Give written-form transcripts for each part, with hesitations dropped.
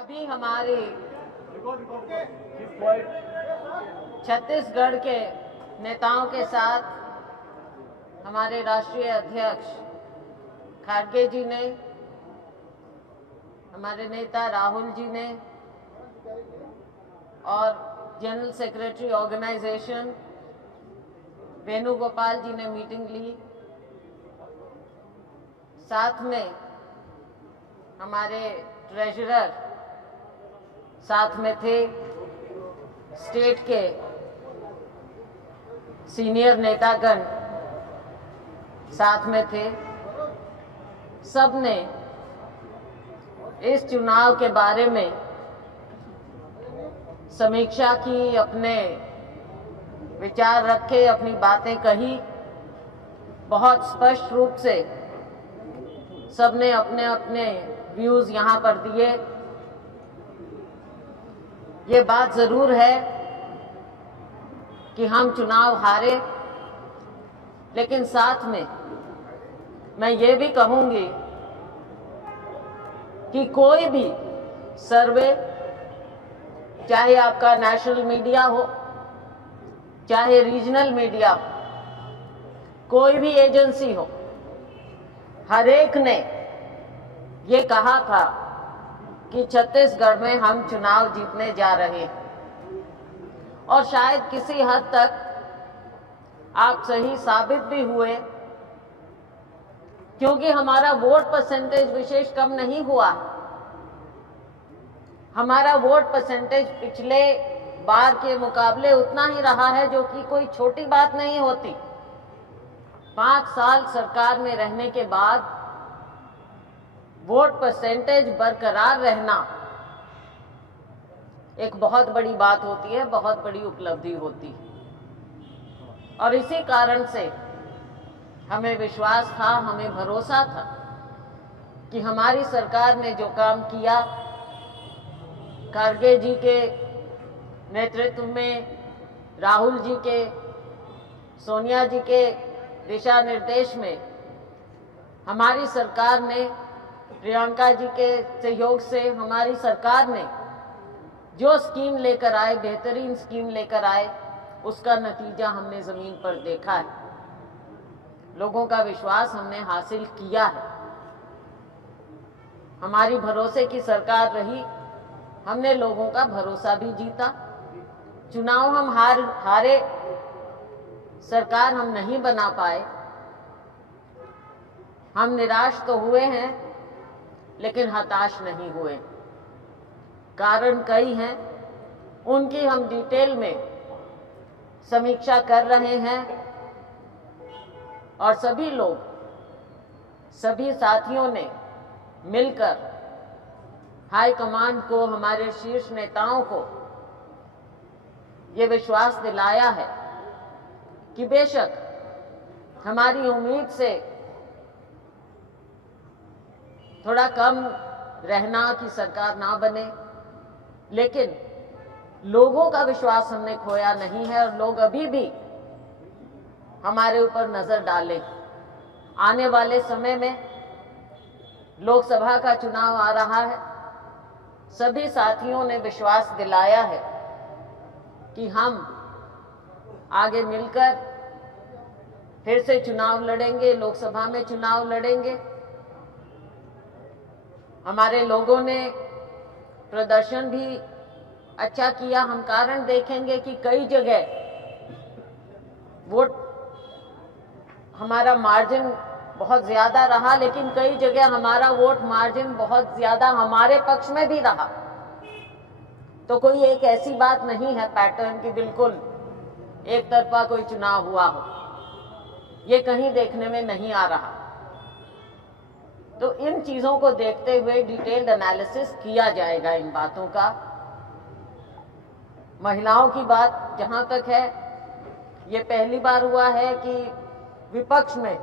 अभी हमारे छत्तीसगढ़ के नेताओं के साथ हमारे राष्ट्रीय अध्यक्ष खड़गे जी ने, हमारे नेता राहुल जी ने और जनरल सेक्रेटरी ऑर्गेनाइजेशन वेणुगोपाल जी ने मीटिंग ली। साथ में हमारे ट्रेजरर साथ में थे, स्टेट के सीनियर नेतागण साथ में थे। सब ने इस चुनाव के बारे में समीक्षा की, अपने विचार रखे, अपनी बातें कही। बहुत स्पष्ट रूप से सबने अपने अपने व्यूज यहां पर दिए। ये बात जरूर है कि हम चुनाव हारे, लेकिन साथ में मैं ये भी कहूंगी कि कोई भी सर्वे, चाहे आपका नेशनल मीडिया हो, चाहे रीजनल मीडिया हो, कोई भी एजेंसी हो, हर एक ने ये कहा था कि छत्तीसगढ़ में हम चुनाव जीतने जा रहे हैं। और शायद किसी हद तक आप सही साबित भी हुए, क्योंकि हमारा वोट परसेंटेज विशेष कम नहीं हुआ। हमारा वोट परसेंटेज पिछले बार के मुकाबले उतना ही रहा है, जो कि कोई छोटी बात नहीं होती। 5 साल सरकार में रहने के बाद वोट परसेंटेज बरकरार रहना एक बहुत बड़ी बात होती है, बहुत बड़ी उपलब्धि होती है। और इसी कारण से हमें विश्वास था, हमें भरोसा था कि हमारी सरकार ने जो काम किया, खड़गे जी के नेतृत्व में, राहुल जी के, सोनिया जी के दिशा निर्देश में हमारी सरकार ने, प्रियंका जी के सहयोग से हमारी सरकार ने जो स्कीम लेकर आए, बेहतरीन स्कीम लेकर आए, उसका नतीजा हमने जमीन पर देखा है। लोगों का विश्वास हमने हासिल किया है। हमारी भरोसे की सरकार रही, हमने लोगों का भरोसा भी जीता। चुनाव हम हारे, सरकार हम नहीं बना पाए। हम निराश तो हुए हैं, लेकिन हताश नहीं हुए। कारण कई हैं, उनकी हम डिटेल में समीक्षा कर रहे हैं। और सभी लोग, सभी साथियों ने मिलकर हाई कमांड को, हमारे शीर्ष नेताओं को ये विश्वास दिलाया है कि बेशक हमारी उम्मीद से थोड़ा कम रहना कि सरकार ना बने, लेकिन लोगों का विश्वास हमने खोया नहीं है और लोग अभी भी हमारे ऊपर नजर डालें। आने वाले समय में लोकसभा का चुनाव आ रहा है। सभी साथियों ने विश्वास दिलाया है कि हम आगे मिलकर फिर से चुनाव लड़ेंगे, लोकसभा में चुनाव लड़ेंगे। हमारे लोगों ने प्रदर्शन भी अच्छा किया। हम कारण देखेंगे कि कई जगह वोट हमारा मार्जिन बहुत ज्यादा रहा, लेकिन कई जगह हमारा वोट मार्जिन बहुत ज्यादा हमारे पक्ष में भी रहा। तो कोई एक ऐसी बात नहीं है पैटर्न की बिल्कुल एक तरफा कोई चुनाव हुआ हो, ये कहीं देखने में नहीं आ रहा। तो इन चीजों को देखते हुए डिटेल्ड एनालिसिस किया जाएगा इन बातों का। महिलाओं की बात जहां तक है, ये पहली बार हुआ है कि विपक्ष में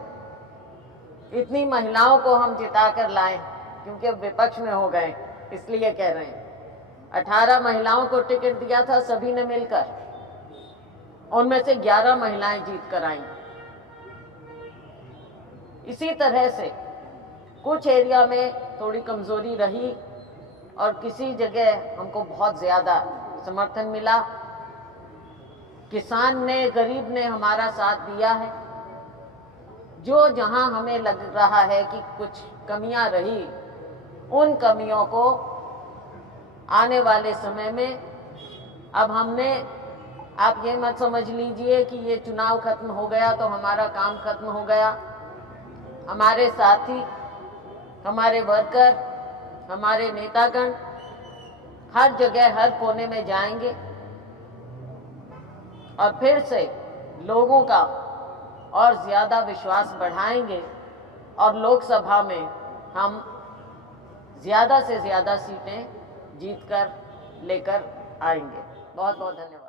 इतनी महिलाओं को हम जिता कर लाए, क्योंकि अब विपक्ष में हो गए, इसलिए कह रहे हैं। 18 महिलाओं को टिकट दिया था सभी ने मिलकर, उनमें से 11 महिलाएं जीत कर आईं। इसी तरह से कुछ एरिया में थोड़ी कमजोरी रही, और किसी जगह हमको बहुत ज़्यादा समर्थन मिला। किसान ने, गरीब ने हमारा साथ दिया है। जो जहां हमें लग रहा है कि कुछ कमियां रही, उन कमियों को आने वाले समय में अब हमने, आप ये मत समझ लीजिए कि ये चुनाव खत्म हो गया तो हमारा काम खत्म हो गया। हमारे साथी, हमारे वर्कर, हमारे नेतागण हर जगह, हर कोने में जाएंगे और फिर से लोगों का और ज्यादा विश्वास बढ़ाएंगे और लोकसभा में हम ज्यादा से ज्यादा सीटें जीतकर लेकर आएंगे। बहुत बहुत धन्यवाद।